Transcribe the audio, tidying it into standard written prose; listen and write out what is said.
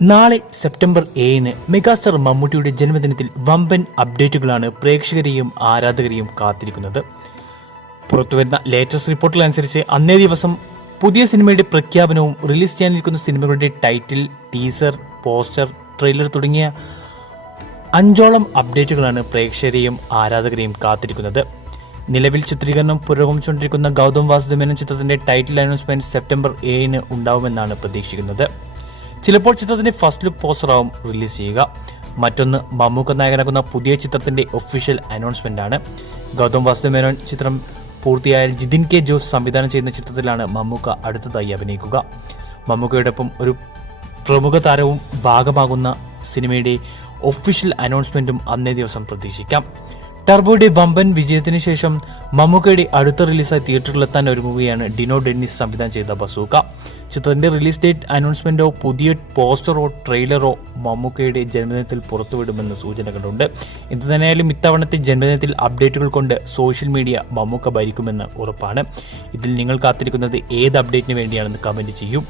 നാളെ September 7 megastar മമ്മൂട്ടിയുടെ ജന്മദിനത്തിൽ വമ്പൻ അപ്ഡേറ്റുകളാണ് പ്രേക്ഷകരെയും ആരാധകരെയും കാത്തിരിക്കുന്നത്. പുറത്തുവരുന്ന ലേറ്റസ്റ്റ് റിപ്പോർട്ടുകൾ അനുസരിച്ച് അന്നേ ദിവസം പുതിയ സിനിമയുടെ പ്രഖ്യാപനവും റിലീസ് ചെയ്യാനിരിക്കുന്ന സിനിമകളുടെ ടൈറ്റിൽ, ടീസർ, പോസ്റ്റർ, ട്രെയിലർ തുടങ്ങിയ 5ഓളം അപ്ഡേറ്റുകളാണ് പ്രേക്ഷകരെയും ആരാധകരെയും കാത്തിരിക്കുന്നത്. നിലവിൽ ചിത്രീകരണം പുരോഗമിച്ചുകൊണ്ടിരിക്കുന്ന ഗൗതം വാസുദേവൻ ചിത്രത്തിന്റെ ടൈറ്റിൽ അനൗൺസ്മെന്റ് സെപ്റ്റംബർ 7 ഉണ്ടാവുമെന്നാണ് പ്രതീക്ഷിക്കുന്നത്. ചിലപ്പോൾ ചിത്രത്തിന്റെ ഫസ്റ്റ് ലുക്ക് പോസ്റ്ററാവും റിലീസ് ചെയ്യുക. മറ്റൊന്ന് മമ്മൂക്ക നായകനാക്കുന്ന പുതിയ ചിത്രത്തിന്റെ ഒഫീഷ്യൽ അനൗൺസ്മെന്റ് ആണ്. ഗൗതം വാസുദേവൻ ചിത്രം പൂർത്തിയായാൽ ജിതിൻ കെ ജോസ് സംവിധാനം ചെയ്യുന്ന ചിത്രത്തിലാണ് മമ്മൂക്ക അടുത്തതായി അഭിനയിക്കുക. മമ്മൂക്കയോടൊപ്പം ഒരു പ്രമുഖ താരവും ഭാഗമാകുന്ന സിനിമയുടെ ഒഫീഷ്യൽ അനൗൺസ്മെന്റും അന്നേ ദിവസം പ്രതീക്ഷിക്കാം. ടർബോയുടെ വമ്പൻ വിജയത്തിന് ശേഷം മമ്മൂക്കയുടെ അടുത്ത റിലീസായി തിയേറ്ററിലെത്താൻ ഒരുങ്ങുകയാണ് ഡിനോ ഡെന്നിസ് സംവിധാനം ചെയ്ത ബസൂക്ക. ചിത്രത്തിന്റെ റിലീസ് ഡേറ്റ് അനൗൺസ്മെന്റോ പുതിയ പോസ്റ്ററോ ട്രെയിലറോ മമ്മൂക്കയുടെ ജന്മദിനത്തിൽ പുറത്തുവിടുമെന്ന് സൂചനകളുണ്ട്. എന്തുതന്നെയായാലും ഇത്തവണത്തെ ജന്മദിനത്തിൽ അപ്ഡേറ്റുകൾ കൊണ്ട് സോഷ്യൽ മീഡിയ മമ്മൂക്ക ഭരിക്കുമെന്ന് ഉറപ്പാണ്. ഇതിൽ നിങ്ങൾ കാത്തിരിക്കുന്നത് ഏത് അപ്ഡേറ്റിന് വേണ്ടിയാണെന്ന് കമന്റ് ചെയ്യൂ.